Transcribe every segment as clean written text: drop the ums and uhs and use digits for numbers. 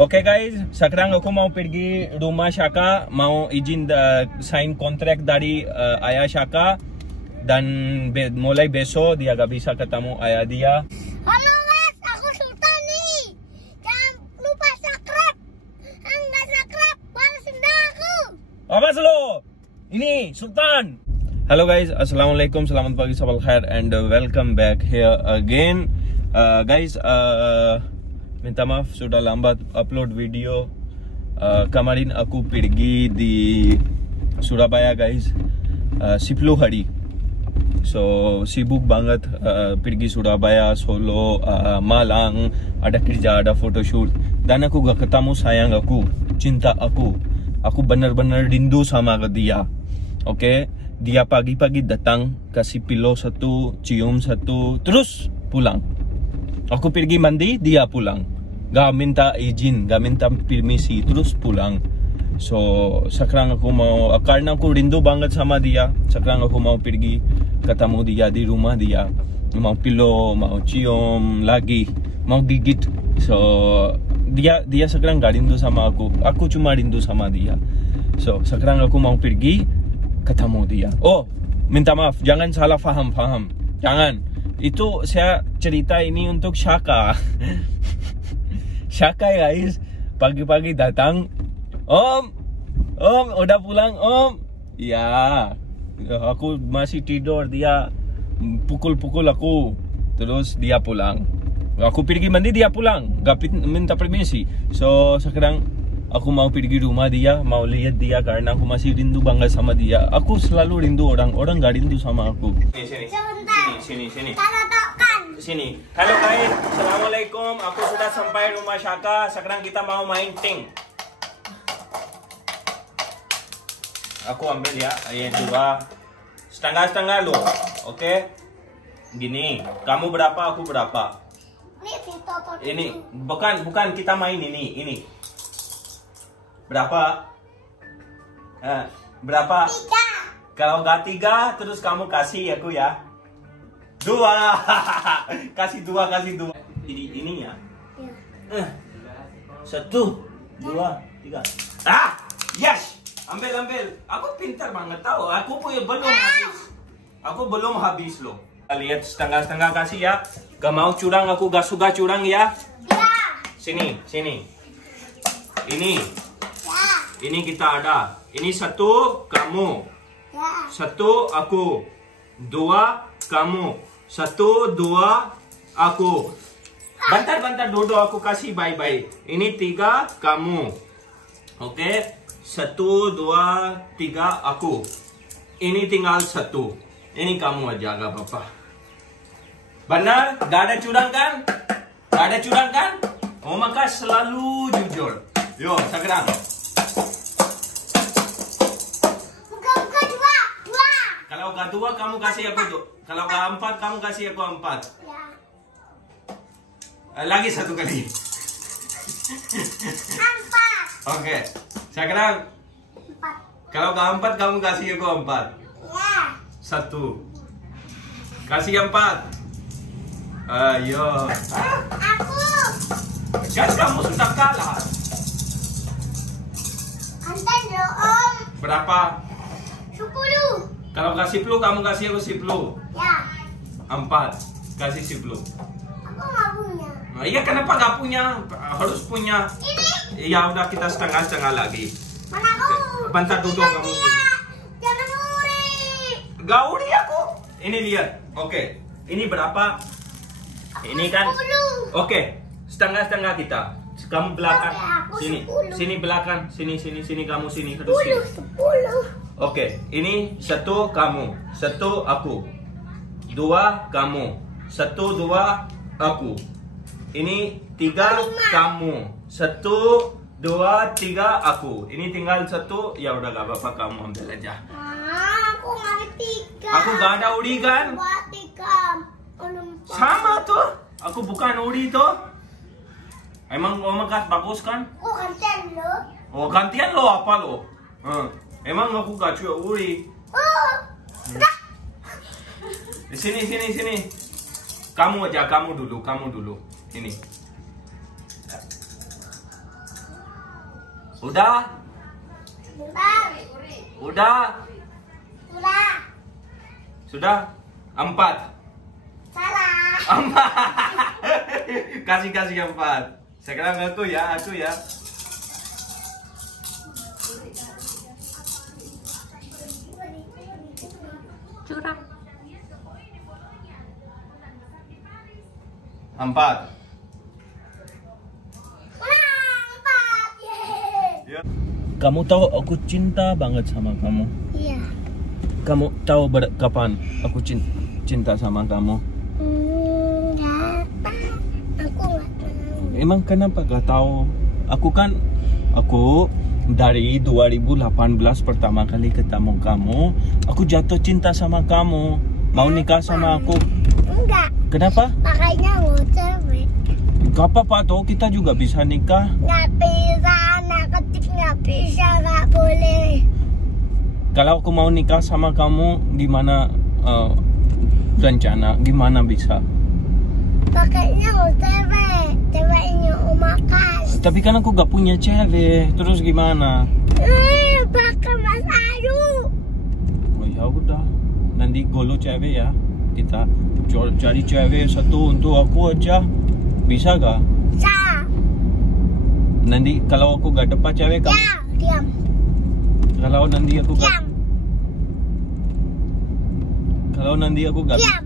Oke guys, sekarang aku mau pergi rumah Syaka, mau izin sign kontrak dari ayah Syaka, dan mulai besok dia gak bisa ketemu ayah dia. Halo guys, aku Sultan nih. Jangan lupa subscribe. Nggak subscribe, balas dendam aku. Awas lo, ini Sultan. Halo guys, assalamualaikum, selamat pagi, sabal khair, and welcome back here again. Guys, minta maaf sudah lambat upload video. Kemarin aku pergi di Surabaya guys, 10 hari. So sibuk banget pergi Surabaya, Solo, Malang, ada kerja, ada photoshoot. Dan aku gak ketemu sayang aku, cinta aku. Aku benar-benar rindu sama dia. Oke, dia pagi-pagi datang, kasih pillow satu, cium satu, terus pulang. Aku pergi mandi, dia pulang. Gak minta izin, gak minta permisi, terus pulang. So sekarang aku mau, karena aku rindu banget sama dia, sekarang aku mau pergi ketemu dia di rumah dia. Mau pillow, mau cium lagi, mau gigit. So dia sekarang gak rindu sama aku cuma rindu sama dia. So sekarang aku mau pergi ketemu dia. Oh, minta maaf, jangan salah paham. Jangan. Itu saya cerita ini untuk Syaka. Syaka guys, pagi-pagi datang, Om, udah pulang Om. Ya, aku masih tidur, dia pukul-pukul aku, terus dia pulang. Aku pergi mandi, dia pulang, gak minta permisi. So sekarang aku mau pergi rumah dia, mau lihat dia, karena aku masih rindu banget sama dia. Aku selalu rindu orang gak rindu sama aku. Sini. Sini. Halo guys, assalamualaikum. Aku sudah sampai rumah Syaka. Sekarang kita mau main ting. Aku ambil ya, yang dua setengah lo. Oke, gini. Kamu berapa, aku berapa? Ini bukan kita main ini. Berapa? Berapa? 3. Kalau gak 3, terus kamu kasih aku ya. 2. kasih 2. Ini ya. 1, 2, 3. Yes. Ambil. Aku pintar banget tahu. Aku belum habis loh. Lihat setengah-setengah kasih ya. Gak mau curang, aku gak suka curang ya. Sini. Ini kita ada. Ini 1 kamu. 1 aku. 2 kamu. 1, 2 aku. Bentar dulu aku kasih bye-bye. Ini 3 kamu. Oke. 1, 2, 3 aku. Ini tinggal 1. Ini kamu aja, gak apa-apa. Benar? Gak ada curang kan? Oh, maka selalu jujur. Yo, sekarang. Kalau gak 2 kamu kasih aku 2. Kalau gak 4 kamu kasih aku 4. Ya. Lagi 1 kali. 4. Oke. Sekarang 4. Kalau gak 4 kamu kasih aku 4. Ya. 1. Kasih 4. Ayo. Aku. Kan kamu sudah kalah. Antar dong Om. Berapa? 10. Kalau kasih 10 kamu kasih aku 10. Ya. 4. Kasih 10. Aku gak punya. Nah, iya kenapa gak punya? Harus punya. Ini. Ya udah kita setengah lagi. Mana aku? Bentar dulu kamu. Jangan uri. Gak uri aku. Ini lihat. Oke. Ini berapa? Ini kan. 10. Oke. Setengah kita. Kamu belakang. Sini. 10. Sini belakang. Sini kamu sini. 10. Oke, ini 1 kamu, 1 aku, 2 kamu, 1, 2 aku. Ini 3 kamu, 1, 2, 3 aku. Ini tinggal 1, ya udah gak apa-apa kamu ambil aja. Aku ngambil 3. Aku gak ada uri kan? 2, 3. Sama tuh, aku bukan uri tuh. Emang kas bagus kan? Oh gantian lo. Oh gantian lo apa lo? Emang aku gak cuy uri. Sini. Kamu aja, kamu dulu. Ini. Udah? Bentar. Udah? Udah. Sudah? 4. Salah. 4. Kasih 4. Sekarang aku ya. Curang. 4. Kamu tahu aku cinta banget sama kamu. Iya. Kamu tahu kapan aku cinta sama kamu? Enggak. Aku nggak tahu. Emang kenapa gak tahu? Aku dari 2018 pertama kali ketemu kamu, aku jatuh cinta sama kamu. Mau nikah sama aku? Enggak. Kenapa? Makanya mau cewek. Gak apa-apa tuh, kita juga bisa nikah. Nggak bisa, anak kecil nggak bisa, nggak boleh. Kalau aku mau nikah sama kamu, gimana rencana? Gimana bisa? Pakainya mau cewek, ceweknya Umakas. Tapi kan aku gak punya cewek, terus gimana? Pakai Mas Ayu. Oh ya udah, nanti golo cewek ya. Kita cari cewek satu untuk aku aja, bisa gak? Bisa. Nanti kalau aku gak dapat cewek kamu? Ya, diam. Kalau nanti aku gak, Diam. kalau nanti aku gak, Diam.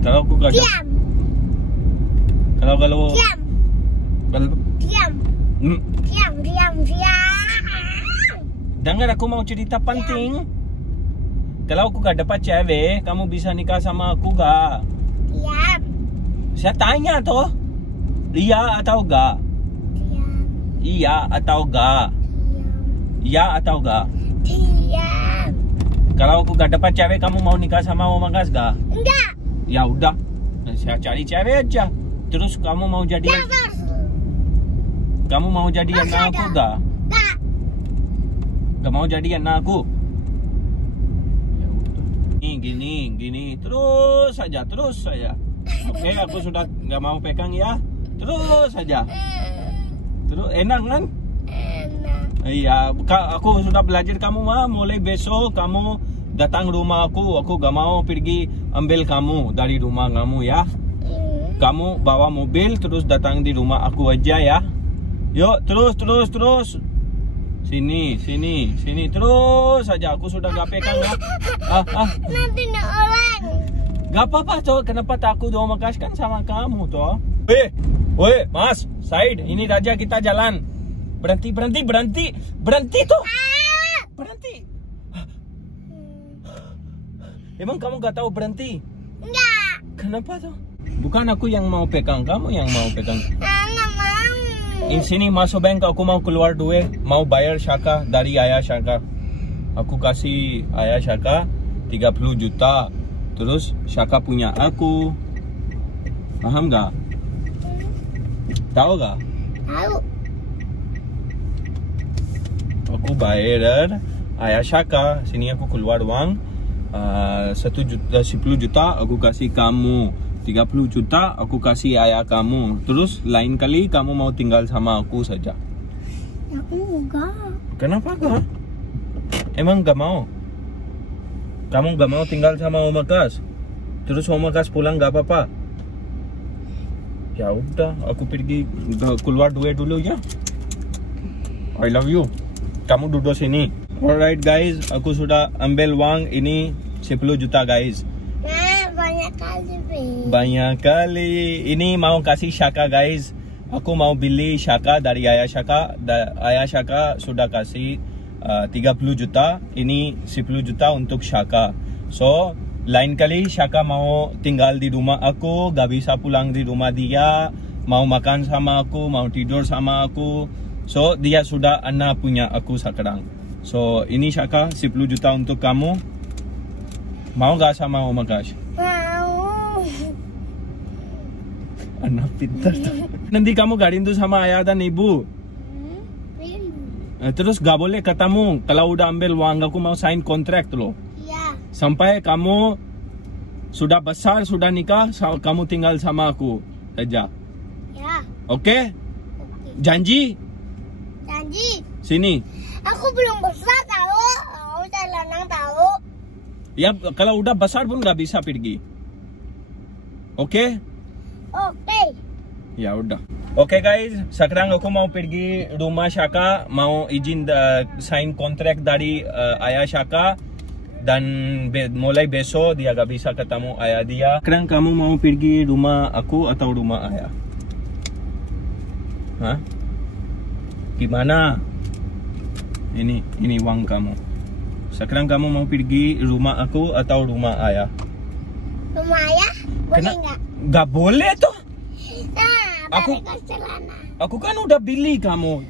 kalau aku gak, Diam. kalau Diam. Diam. Hmm, Diam. dengar aku mau cerita penting. Kalau aku gak dapat cewek, kamu bisa nikah sama aku gak? Diam. Saya tanya toh, iya atau gak? Diam. Iya atau gak? Iya atau gak? Diam. Kalau aku gak dapat cewek, kamu mau nikah sama Umakas gak? Enggak. Ya udah, saya cari cewek aja. Terus kamu mau jadi, Jangan. kamu mau jadi Masih anak ada. aku gak? Enggak. Gak mau jadi anak aku? Gini, terus saja. Oke, aku sudah gak mau pegang ya. Terus saja. Terus enak kan? Enak. Iya, aku sudah belajar kamu mah. Mulai besok kamu datang rumah aku gak mau pergi ambil kamu dari rumah kamu ya. Kamu bawa mobil terus datang di rumah aku aja ya. Yuk, terus. Sini terus saja. Aku sudah gak pegang ya. Nanti nak orang. Gak apa-apa toh. Kenapa takut Umakas kan sama kamu toh? Weh, Mas, Said, ini Raja, kita jalan. Berhenti toh. Berhenti. Emang kamu gak tahu berhenti? Enggak. Kenapa tuh? Bukan aku yang mau pegang, kamu yang mau pegang. Enggak mau. Di sini masuk bank, aku mau keluar duit, mau bayar Syaka dari ayah Syaka. Aku kasih ayah Syaka 30 juta. Terus Syaka punya aku. Paham gak? Tahu gak? Tahu. Aku bayar ayah Syaka. Sini aku keluar uang 1 juta, 10 juta aku kasih kamu. 30 juta aku kasih ayah kamu. Terus lain kali kamu mau tinggal sama aku saja. Aku enggak. Kenapa gak? Emang gak mau? Kamu gak mau tinggal sama Umakas? Terus Umakas pulang gak apa-apa? Ya udah, aku pergi keluar duit dulu ya. I love you. Kamu duduk sini. Alright guys, aku sudah ambil uang ini 10 juta guys. Nah, banyak kali, Be. Banyak kali. Ini mau kasih Syaka guys. Aku mau beli Syaka dari ayah Syaka. Ayah Syaka sudah kasih 30 juta. Ini 10 juta untuk Syaka. So, lain kali Syaka mau tinggal di rumah aku, gak bisa pulang di rumah dia, mau makan sama aku, mau tidur sama aku. So, dia sudah anak punya aku sekarang. So, ini Syaka 10 juta untuk kamu. Mau gak sama Umakas? Mau. Anak pintar. Nanti kamu gak rindu sama ayah dan ibu. Rindu. Terus gak boleh ketemu. Kalau udah ambil uang, aku mau sign kontrak loh. Iya. Sampai kamu sudah besar, sudah nikah, kamu tinggal sama aku saja. Ya. Oke? Janji? Janji. Sini. Aku belum besar tahu. Aku saya lanang tahu. Ya kalau udah besar pun nggak bisa pergi. Oke? Oke. Ya udah. Oke guys, sekarang aku mau pergi rumah Shaka, mau izin sign kontrak dari ayah Shaka, dan mulai besok dia gak bisa ketemu ayah dia. Sekarang kamu mau pergi rumah aku atau rumah ayah? Hah? Gimana? Ini uang kamu. Sekarang kamu mau pergi rumah aku atau rumah ayah? Rumah ayah boleh nggak? Gak boleh tuh. Nah, Aku kan udah beli kamu.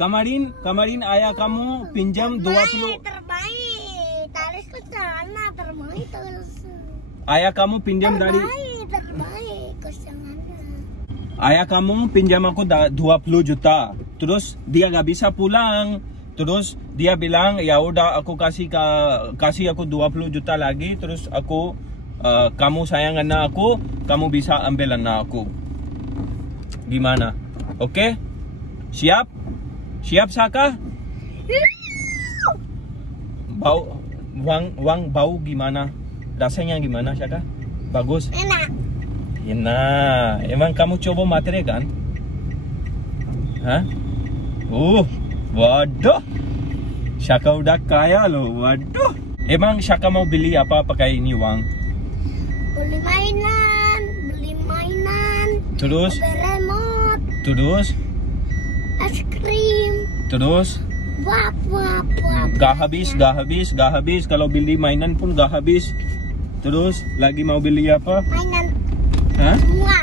Kemarin ayah kamu pinjam 20. Terbaik. Tarik ke sana terbaik terus. Ayah kamu pinjam dari. Terbaik ke sana. Ayah kamu pinjam aku 20 juta. Terus dia gak bisa pulang. Terus dia bilang ya udah aku kasih aku 20 juta lagi. Terus aku kamu sayang anak aku, kamu bisa ambil anak aku. Gimana? Oke? Siap? Siap Shaka? Bau uang bau gimana? Rasanya gimana Shaka? Bagus? Enak. Enak. Emang kamu coba materi kan? Hah? Waduh. Shaka udah kaya loh. Waduh. Emang Shaka mau beli apa pakai ini uang? Beli mainan. Terus? Beli remote. Terus? Es krim. Terus? Wap. Gak habis. Kalau beli mainan pun gak habis. Terus lagi mau beli apa? Mainan. Hah? Semua.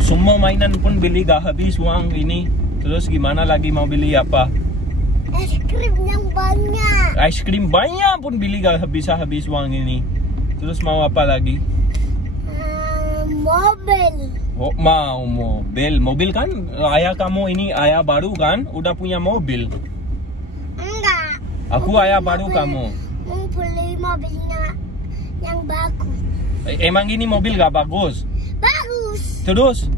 Semua mainan pun beli gak habis uang ini. Terus gimana lagi mau beli apa? Es krim yang banyak. Es krim banyak pun beli gak habis uang ini. Terus mau apa lagi? Mobil. Oh, mau mobil. Mobil kan ayah kamu ini ayah baru kan? Udah punya mobil. Enggak. Aku ayah baru kamu. Mau beli mobilnya yang bagus. Emang ini mobil gak bagus? Bagus. Terus?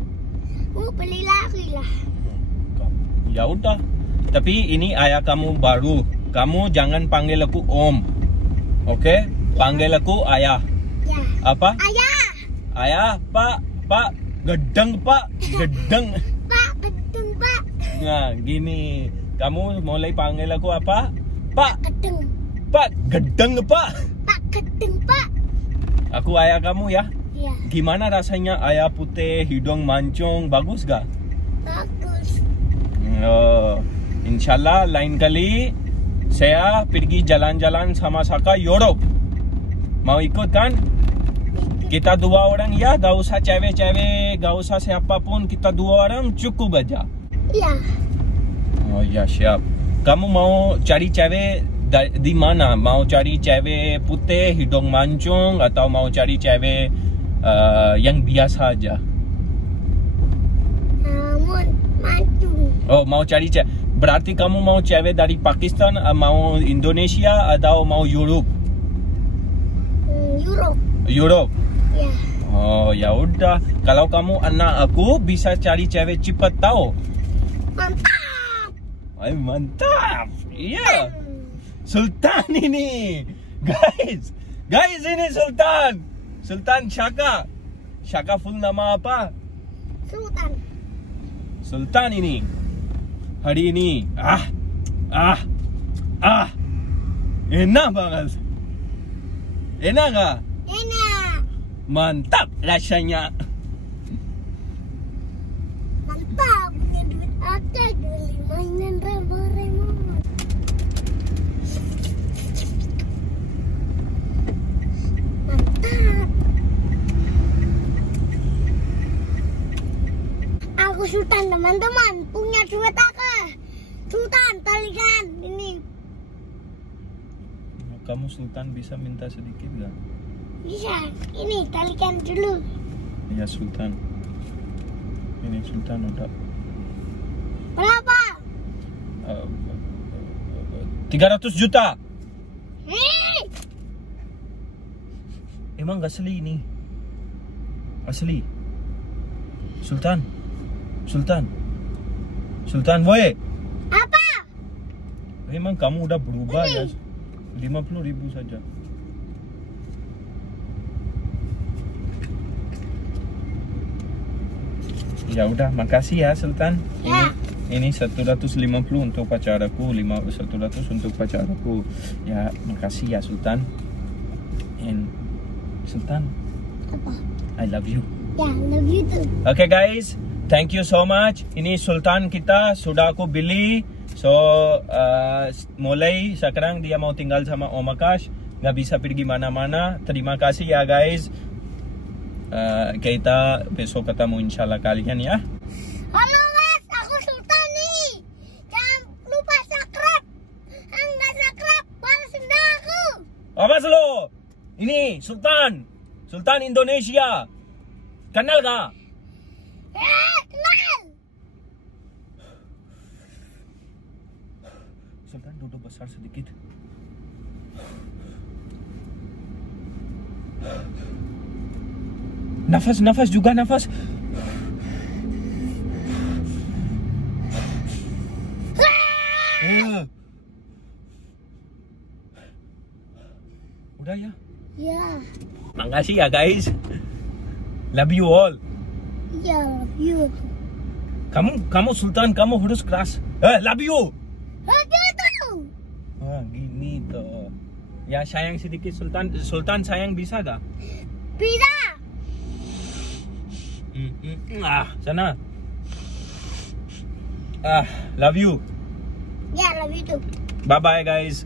Mau beli lagi lah. Ya udah. Tapi ini ayah kamu baru. Kamu jangan panggil aku Om. Oke? Panggil aku ayah. Ya. Apa? Ayah. Ayah, Pak, gedeng Pak, gedeng. Pak, gedeng Pak. Nah, gini. Kamu mulai panggil aku apa? Pak, Gedeng. Pak, gedeng Pak. Pak, gedeng Pak. Aku ayah kamu ya. Iya. Gimana rasanya ayah putih, hidung mancung, bagus gak? Bagus. Oh, Insyaallah lain kali saya pergi jalan-jalan sama Shaka Europe. Mau ikut kan? Kita dua orang ya, gak usah cewek-cewek, gak usah siapapun, kita dua orang cukup aja. Iya. Oh ya siap. Kamu mau cari cewek di mana? Mau cari cewek putih, hidung mancung, atau mau cari cewek yang biasa aja? Mancung. Oh mau cari cewek. Berarti kamu mau cewek dari Pakistan, mau Indonesia, atau mau Europe? Europe. Ya. Oh ya udah. Kalau kamu anak aku bisa cari cewek cepat tahu. Mantap. Ay, mantap. Iya. Sultan ini. Guys ini Sultan. Sultan Shaka. Shaka full nama apa? Sultan ini. Hari ini. Enak banget. Enak gak? Enak. Mantap rasanya. Mantap. Punya duit ada beli mainan remote. Mantap. Aku Sultan teman-teman, punya duit aku. Sultan talikan ini. Kamu Sultan bisa minta sedikit gak? Bisa. Ini talikan dulu. Ya Sultan. Ini Sultan udah. Berapa? 300 juta. Hei. Emang gak asli ini? Asli. Sultan. Sultan, woi. Apa? Memang kamu udah berubah ya. 50.000 saja. Ya udah, makasih ya Sultan. Ya. Ini 150 untuk pacar aku, 100 untuk pacar aku. Ya, makasih ya Sultan. And Sultan, Apa? I love you. Ya, love you too. Okay guys, thank you so much. Ini Sultan kita sudah aku beli. So mulai sekarang dia mau tinggal sama Om Akash, nggak bisa pergi mana-mana. Terima kasih ya guys. Kita besok ketemu insyaallah kalian ya. Halo guys, aku Sultan nih. Jangan lupa subscribe. Nggak subscribe, balas dendam aku. Awas lo. Ini Sultan, Sultan Indonesia. Kenal gak? Kenal. Sultan duduk besar sedikit. Nafas juga nafas. Udah ya. Ya. Makasih ya guys. Love you all. Ya, love you. Kamu Sultan, kamu harus keras. Love you. Love you too. Gini tuh. Ya sayang sedikit Sultan. Sultan sayang bisa gak? Bisa. Sana. Love you. Ya, love you too. Bye bye guys.